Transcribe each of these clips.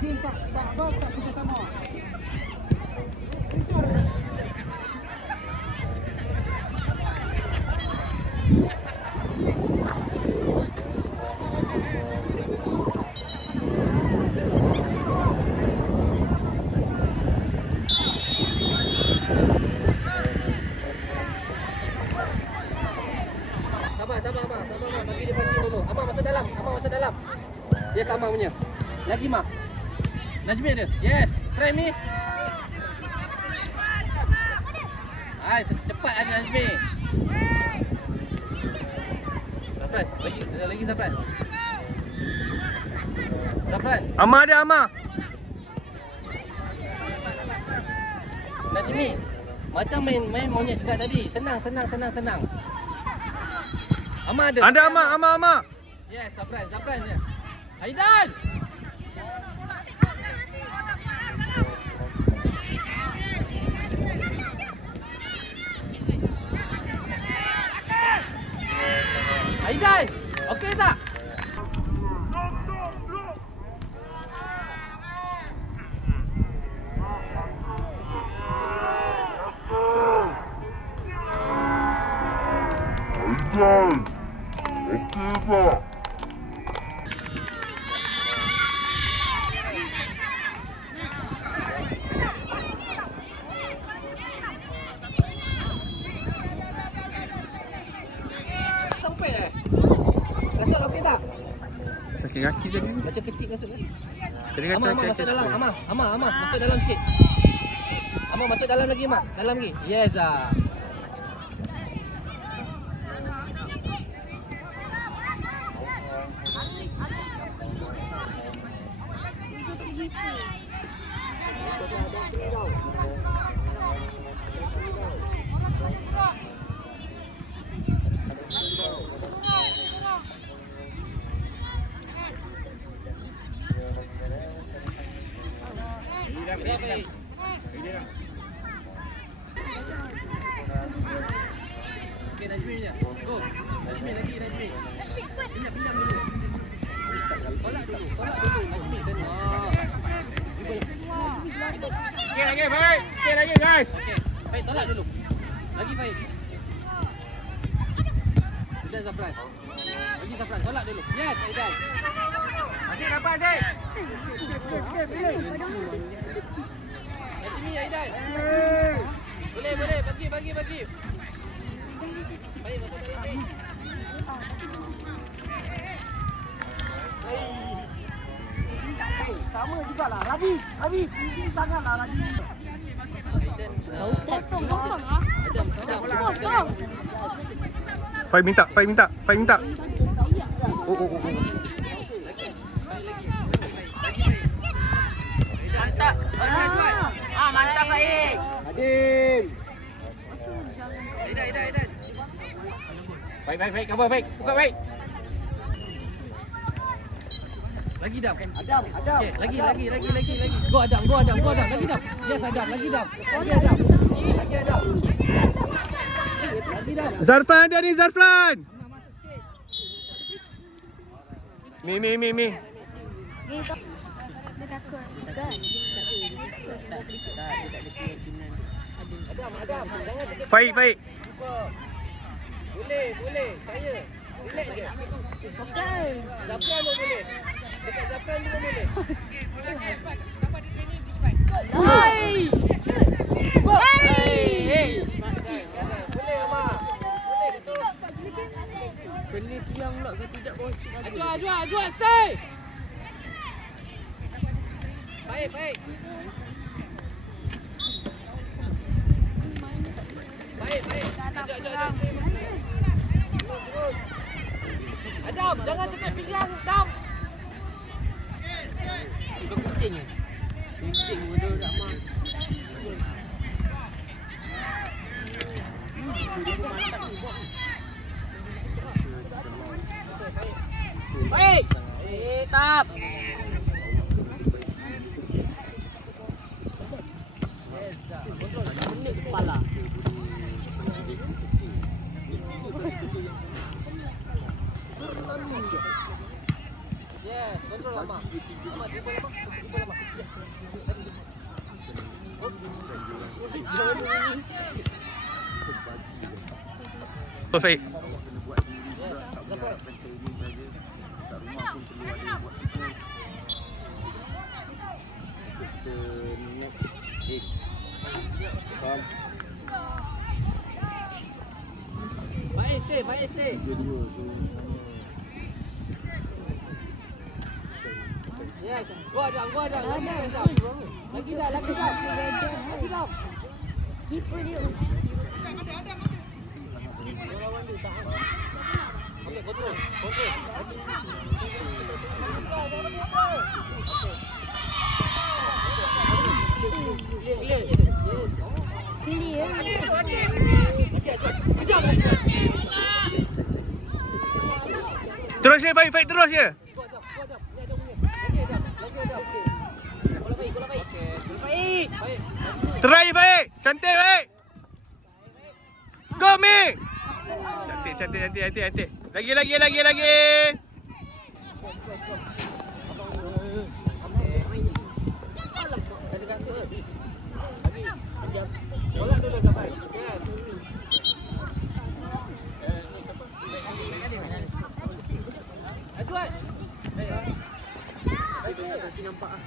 izin tak apa tak kita sama. Sabar, bagi dia passing dulu. Amar masuk dalam. Yes, Amar punya. Lagi Mak. Najmi ada. Yes, try me. Hai, cepat ada Najmi. Zafran, lagi Zafran. Amar ada, Amar. Najmi, macam main monyet juga tadi. Senang. Amar ada. Ada Amar. Yes, Zafran je. Aidan. Aidan, okey tak? Aidan, okey tak? Sampai dah. Kasut okey tak? Sakit kaki tadi ni. Macam kecil kasut ni. Tadi kata Amar masuk dalam. Amar masuk dalam sikit. Amar masuk dalam lagi, Mak. Dalam lagi. Yes ah. Okey, Najmi punya. Go. Najmi. Pinjam dulu. Tolak dulu. Najmi senang. Okey lagi, baik. Okey lagi, guys. Okey. Baik, tolak dulu. Lagi baik. Sudah Zafran. Lagi Zafran, tolak dulu. Yes, Aidan. Asyik dapat, Asyik. Najmi, Aidan. Boleh. Bagi. Baik, masuk dalam baik. Sama jugalah. Rabi, tinggi sangatlah Rabi. Ustaz. Adam. Fai minta. Oh. Mantap. Mantap Faik. Adin. Aidan. Baik, cover Faik. Buka Faik. Lagi Dam. Adam. Okey, lagi. Go Adam. Lagi Dam. Yes, Adam. Lagi Dam. Lagi Adam. Zarfan ada ni, Zarfan. Mi. Ni tak. Dia takut kan? Adam. Jangan terkejut. Faik. Boleh. Saya. Relax je. Okey. Zafran pun boleh. Dekat Zafran juga boleh. Hai. Boleh Amar. Boleh betul. Kena tiang pula ke tidak bos? Jual, stay. Baik. Ajak. Terus. Adam, jangan cepat pinggang, Adam. Itu kucing ni. Kucing bodoh tak mah. Baik. Tap. Pening kepala. Yes, control lama. Baik. Baik stay. Yes, go down. Lagi dah. Keeper dia. Okay, control. Clear. Terus je, Faik terus je. Try Faik. Cantik Faik. Go Mi. Cantik. Lagi. Bola dulu ke baik. Ajuan. Tapi nampak ah.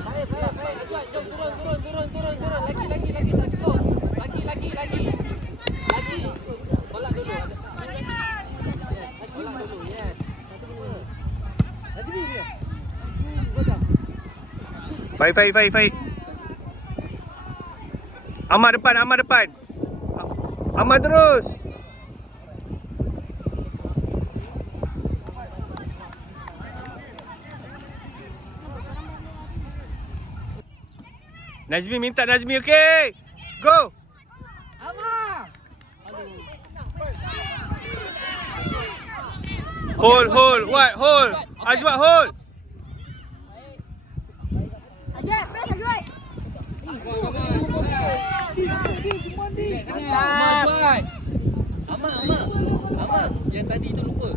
Baik. Ajuan, jom turun. Lagi. Tak cukup. Lagi. Bola dulu. Yes. Najmi dia. Faik. Ahmad depan. Ahmad terus. Najmi minta okey. Go. Hold. What? Hold. Ajwa hold. Ajak, press ajak. Amat. Yang tadi tu lupa.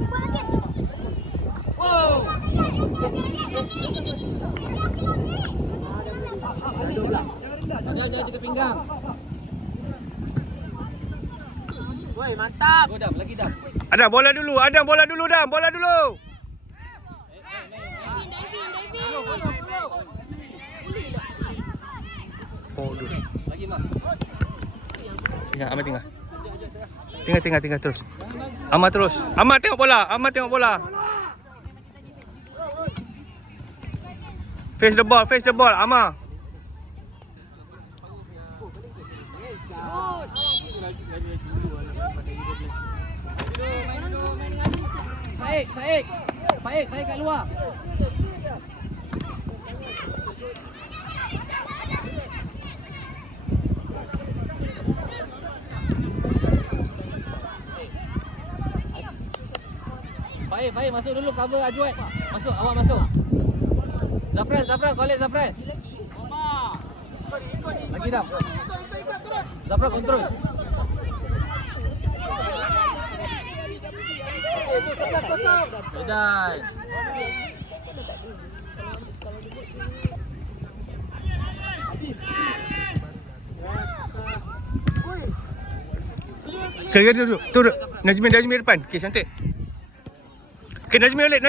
Jangan jaga pinggang. Woi, mantap. Go dam, lagi dam. Adam bola dulu. Bola dulu. Oh, dulu. Lagi mak. Tinggal terus. Ahmad terus. Ahmad tengok bola. Face the ball. Ahmad. Baik kat luar. Baik masuk dulu cover Ajwat. Awak masuk. Zafran, collect Zafran. Lagi dah. Zafran kontrol. Bedai. Kerja dulu. Turun. Najmi depan. Okey, cantik. Okey, Najmi balik.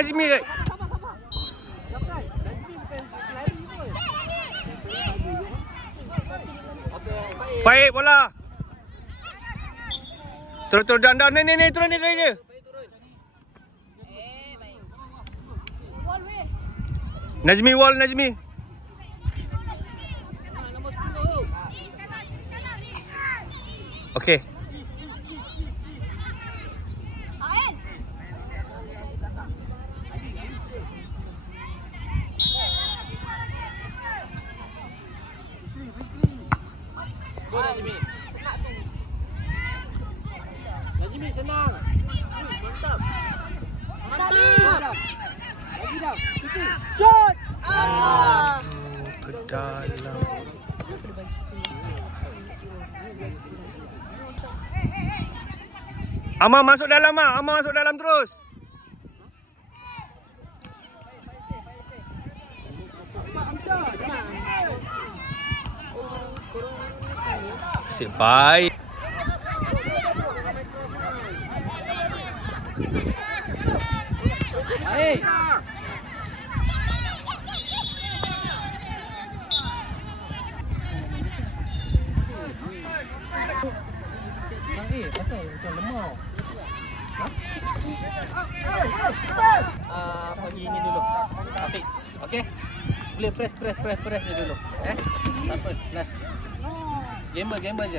Baik bola. Turun down. Ni turun ni kerja. Najmi wall. Okey. Go Najmi. Najmi senang. Mantap. Lagi dah. Shot. Ke dalam. Amar masuk dalam ah. Amar masuk dalam terus. Asyik baik. Baik. Pasal macam lemah. Pergi ini dulu. Afiq. Okey. Boleh press je dulu. Tak apa, last. Gamble je.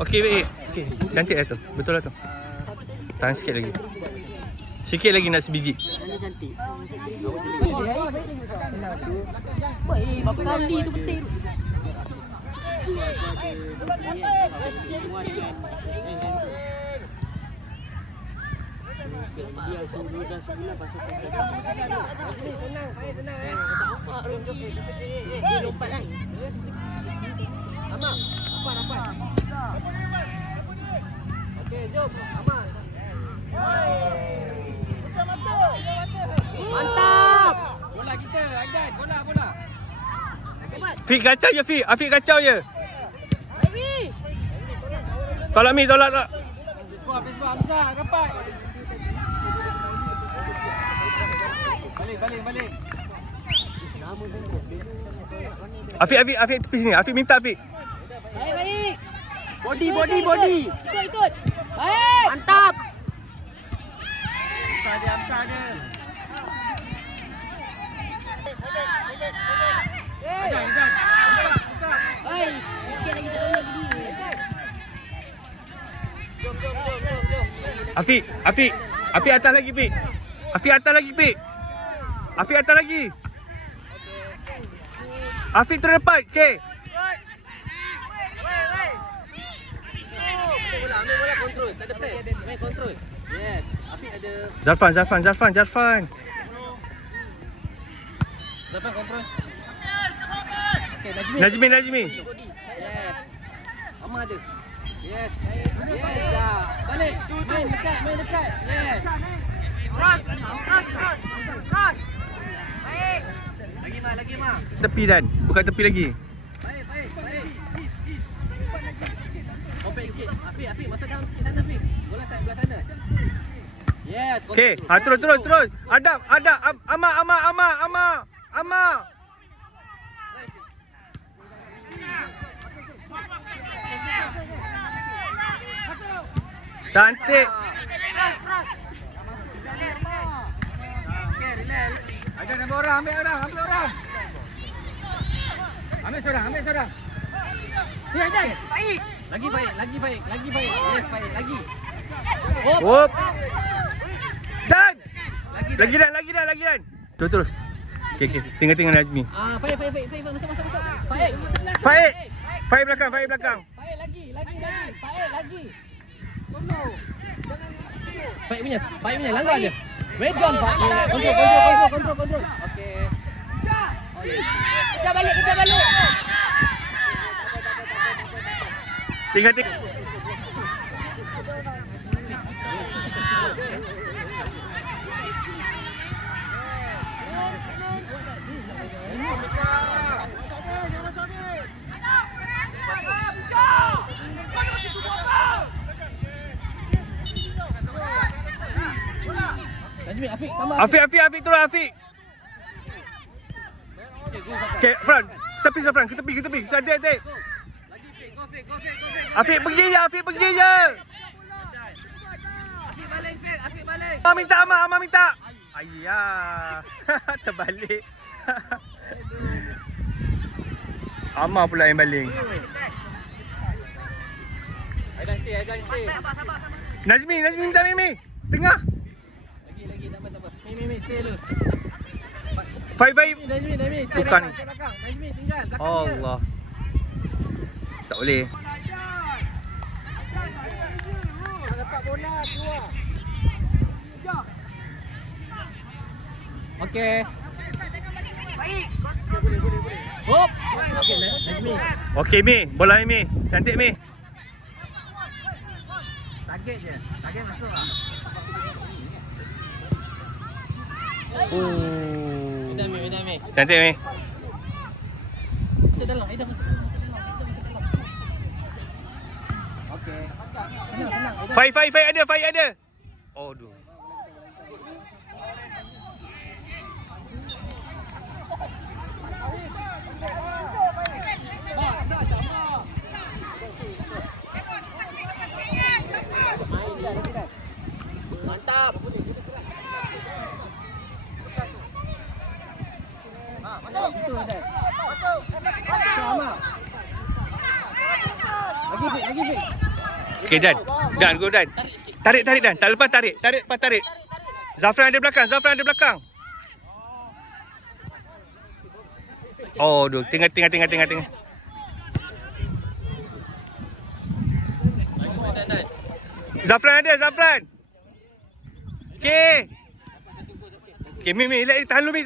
Okey, baik. Okey, cantik lah tu. Betul lah tu. Tahan sikit lagi. Sikit lagi nak sebiji. Mana cantik. Baik, berapa kali tu betul. Dia aku mudah sebulan pasal pasal. Dia lompat kan. Aman. Rapat. Okey, jom. Aman. Mantap. Bola kita, Aidan. Bola. Fik kacau je Fik. Afiq kacau je. Baby. Tolak Mi, tolak tak. Habis Hamzah, rapat. Balik. Afiq tepi sini. Afiq minta Afiq. Baik. Body. Ikut. Baik. Mantap. Hamzah dia. Aidan. Oi, sikit lagi tak banyak beli. Jom. Afiq atas lagi Fik. Afiq atas lagi. Afiq terdepan. Okey. Ambil bola kontrol. Tak ada press. Main kontrol. Yes. Afiq ada. Zarfan. Zafan kontrol. Okey, Najmi. Yes. Amar ada. Yes. Dah. Balik. Main dekat. Yes. Cross. Baik. Lagi Ma. Tepi dan. Bukan tepi lagi. Baik. Kompet sikit. Afiq, masuk dalam sikit sana Afiq. Bola side belah sana. Yes. Okey. Terus. Adab. Amar. Cantik. Ada ambil orang. Ambil seorang. Ya, baik. Lagi baik. Yes, baik. Lagi. Hop. Dan. Lagi. Lagi dan. Terus. Okey. Tengah Najmi. Baik, masuk. Baik. Faik belakang. Baik, lagi. Lagi. Baik punya. Langgar je. Well done, Pak. Kontrol. Okey. Kita balik. Tengah. Najmi, Afiq tambah. Afiq turun Afiq. Okey, front. Tepi Zafran, ke tepi. Cantik. Lagi Afiq, go Afiq. Afiq pergi je. Afiq balik. Amar minta. Ayah. Terbalik. Amar pula yang baling. Aidan stay. Najmi minta Mimi. Tengah. Lagi tak apa. Mi stay dulu. Baik. Najmi, stay Bukan. belakang. Najmi tinggal belakang dia. Allah. Tak boleh. Okey. Hop. Okey, Najmi. Okey Mi, bola ni Mi. Cantik Mi. Target je. Target masuk lah. Oh. Medan Mi. Cantik Mi. Masuk dalam, Aida masuk dalam. Okey. Senang. Fight ada. Oh, aduh. Mantap. Lagi fit. Okey Dan. Dan, go Dan. Tarik Dan. Tak lepas tarik. Tarik. Zafran ada belakang. Oh, aduh. Tengah. Zafran. Okey, Mi. Tahan dulu,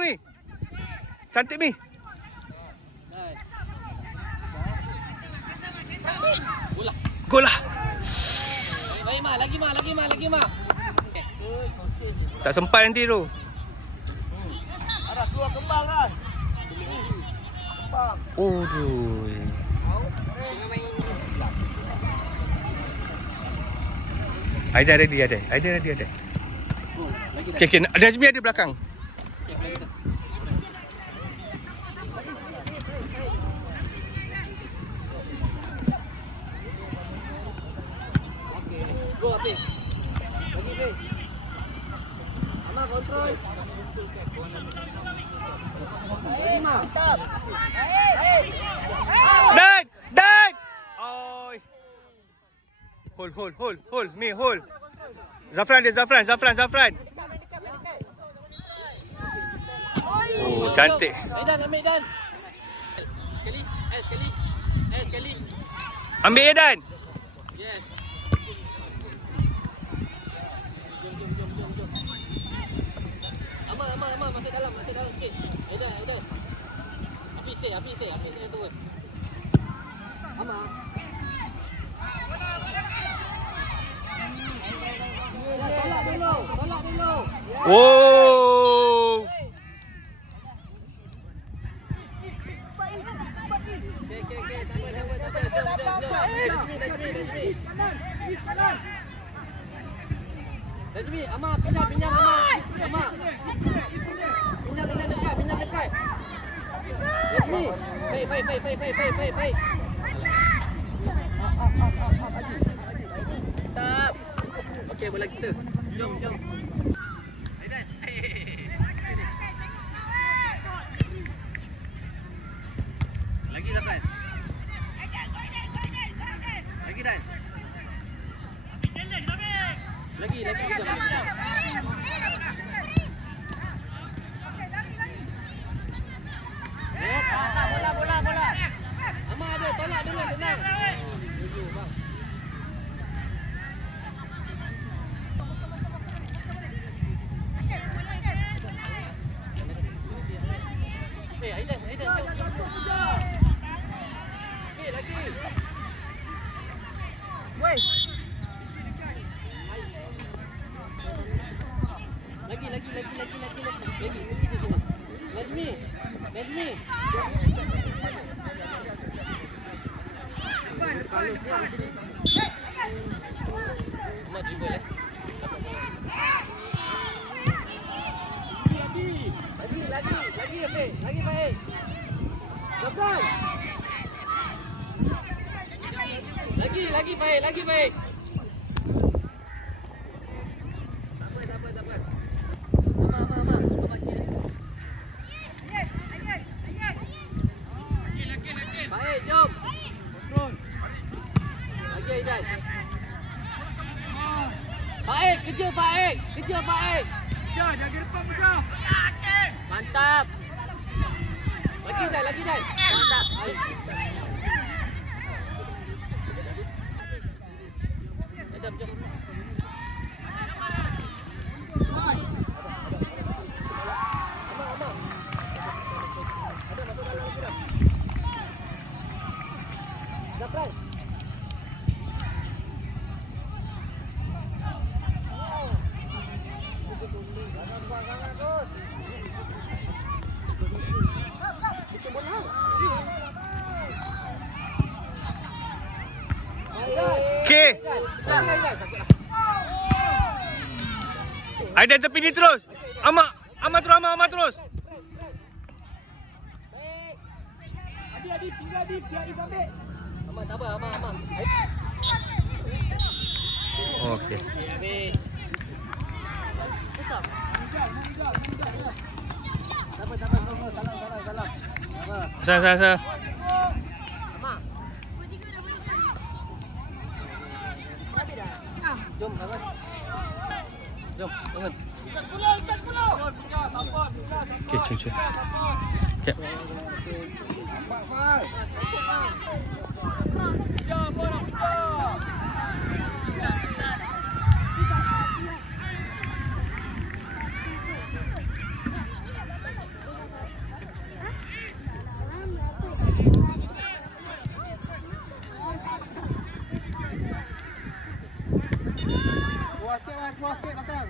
Mi. Cantik, Mi. Gol lah. Baik, lagi Ma. Tak sempat nanti tu. Ada keluar kembang kan. Oh, aduh. Aida ready ada. Okey. Najmi ada belakang. Go Api. Lagi Api. Ama kontrol. Lima. Dan. Oi. Hold. Mi, hold. Zafran. Oh, cantik. Medan. Sekali. Ambil Dan. Yes. Ama masuk dalam sikit. Edan. Api stay turun. Ama. Tolak dulu. Oh. Najmi, Ama pinjam Ama. Pinjam dekat. Najmi, baik. Mantap. Okey, bola kita. Jom. Lagi Zafran. Lagi Dan. Lagi kita. Bola. Ama ada, tolak dulu senang. Bang. Aidan, jom. Lagi. Woi. Lagi. Najmi. Kalau siap sini. Mak dribble Lagi baik. Zafran. Lagi baik. Baik, jom. Lagi Aidan. Baik, kerja Faik. Jaga depan muka. Mantap. Lagi Dan. Mantap. Adam, jom. Adam, masuk dalam lagi dah. Zafran. Okey. Aidan tepi ni terus. Amak terus. Adi, tinggal Adi, biar Adi sambil. Aman, tak apa, aman. Okey. Salam. Salah. Aman. Jom, bangun. Jom, bangun. Okey, cun. Sekejap. Keluar sikit, keluar sikit belakang.